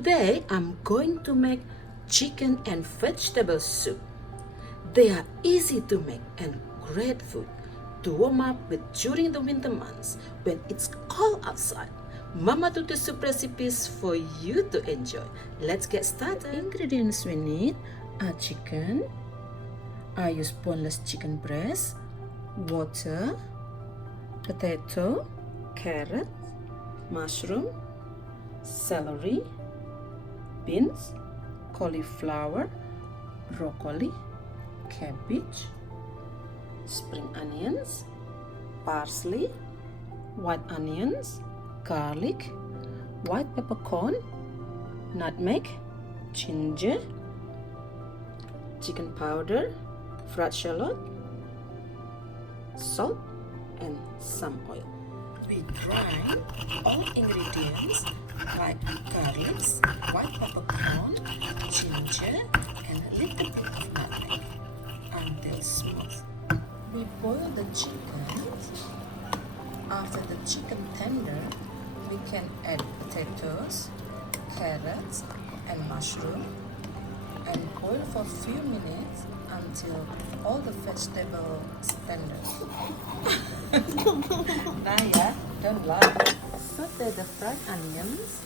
Today I'm going to make chicken and vegetable soup. They are easy to make and great food to warm up with during the winter months when it's cold outside. Mama Tuti soup recipes for you to enjoy. Let's get started. Ingredients we need are chicken. I use boneless chicken breast, water, potato, carrot, mushroom, celery, beans, cauliflower, broccoli, cabbage, spring onions, parsley, white onions, garlic, white peppercorn, nutmeg, ginger, chicken powder, fried shallot, salt, and some oil. We grind all ingredients like garlic, white peppercorn, ginger, and a little bit of nutmeg until smooth. We boil the chicken. After the chicken tender, we can add potatoes, carrots, and mushroom and boil for a few minutes until all the vegetables tender. Naya, don't laugh. Saute the fried onions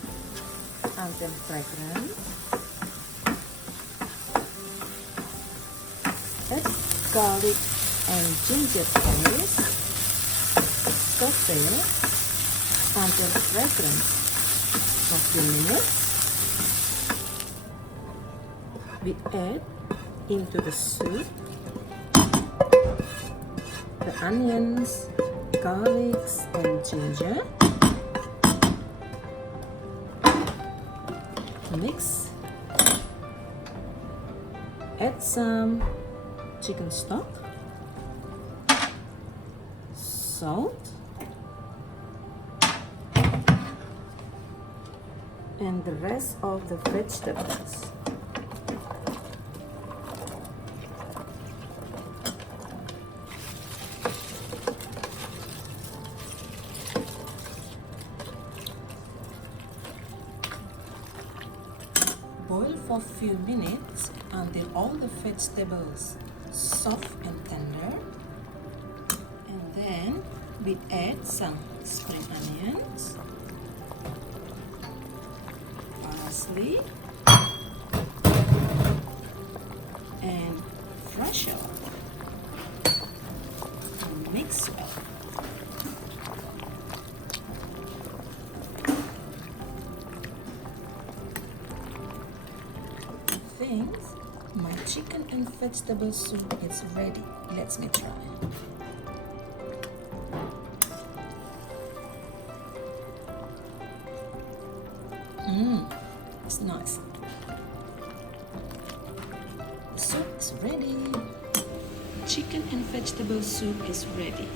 until fragrant. Add garlic and ginger paste. Saute until fragrant for a few minutes. We add into the soup the onions, garlic, and ginger. Mix. Add some chicken stock, salt, and the rest of the vegetables. Boil for a few minutes until all the vegetables soft and tender, and then we add some spring onions, parsley, and fresh shallot. Mix well. My chicken and vegetable soup is ready. Let me try. It's nice. Soup is ready. Chicken and vegetable soup is ready.